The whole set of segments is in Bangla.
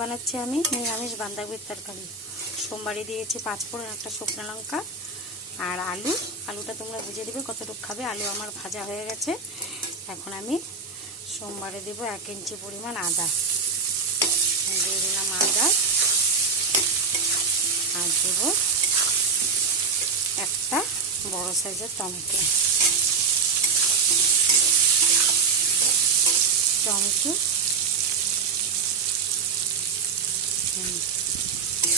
বানাচ্ছি আমি নিরামিষ বাঁধাকপির তরকারি। সোমবারে দিয়েছি 5 ফোড়ন, একটা শুকনো লঙ্কা আর আলুটা তোমরা বুঝে দেবে কতটুকু খাবে। আলু আমার ভাজা হয়ে গেছে। এখন আমি সোমবারে দেবো 1 ইঞ্চি পরিমাণ আদা, দিয়ে দিলাম আদা, আর দেবো একটা বড় সাইজের টমেটো।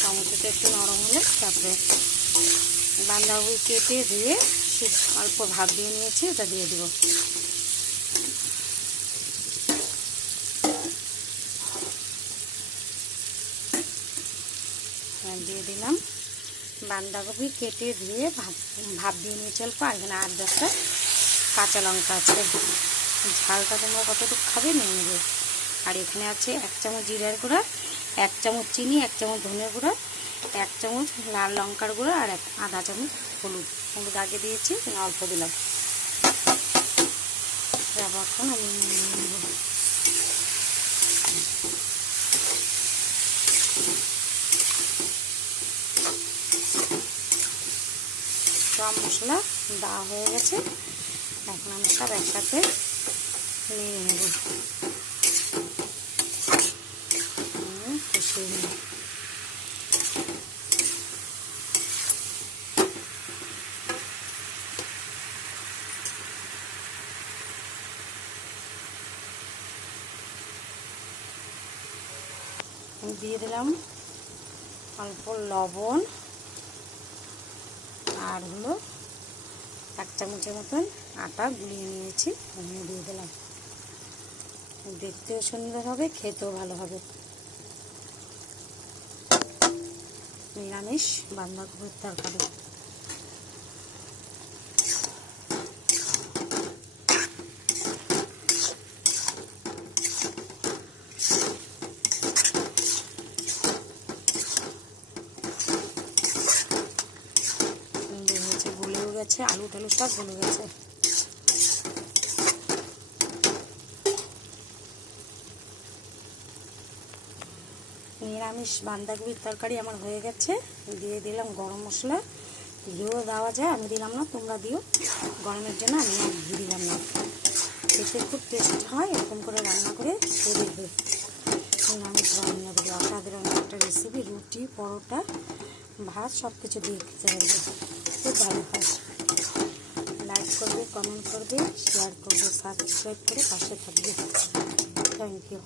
টমেটোটা একটু নরম হলে তারপরে বাঁধাকপি কেটে ধুয়ে অল্প ভাপ দিয়ে নিয়েছি, ওটা দিয়ে দিব। দিয়ে দিলাম বাঁধাকপি কেটে ধুয়ে ভাপ দিয়ে নিয়েছি অল্প। আর এখানে 8-10টা কাঁচা লঙ্কা আছে। ঝালটা তোমরা কতটুকু খাবে নিয়ে নেবে। আর এখানে আছে 1 চামচ জিরার গুঁড়া, 1 চামচ চিনি, 1 চামচ ধনের গুঁড়া, 1 চামচ লাল লঙ্কার গুঁড়া আর আধা চামচ হলুদ আগে দিয়েছি, অল্প দিলাম। এখন আমি নিয়ে নেব। সব মশলা দেওয়া হয়ে গেছে। এখন আমি সব একসাথে নিয়ে নেব, কষিয়ে নেব। দিয়ে দিলাম অল্প লবণ আর হলো 1 চামচের মতন আটা গুলিয়ে নিয়েছি, দিয়ে দিলাম। দেখতেও সুন্দর হবে, খেতেও ভালো হবে। নিরামিষ বাঁধাকপির তরকারি। গলেও গেছে, আলু টালু সব গলে গেছে। নিরামিষ বাঁধাকপির তরকারি আমার হয়ে গেছে। দিয়ে দিলাম গরম মশলা, ঘিও দেওয়া যায়, আমি দিলাম না, তোমরা দিও। গরমের জন্য আমি ঘি দিলাম না। খেতে খুব টেস্ট হয়, এরকম করে রান্না করে খেয়ে দেখবে। নিরামিষ বাঁধাকপি অসাধারণ একটা রেসিপি। রুটি, পরোটা, ভাত সব কিছু দিয়ে খেতে পারবে, খুব ভালো হয়। লাইক করবে, কমেন্ট করবে, শেয়ার করবে, সাবস্ক্রাইব করে পাশে থাকবে। Thank you.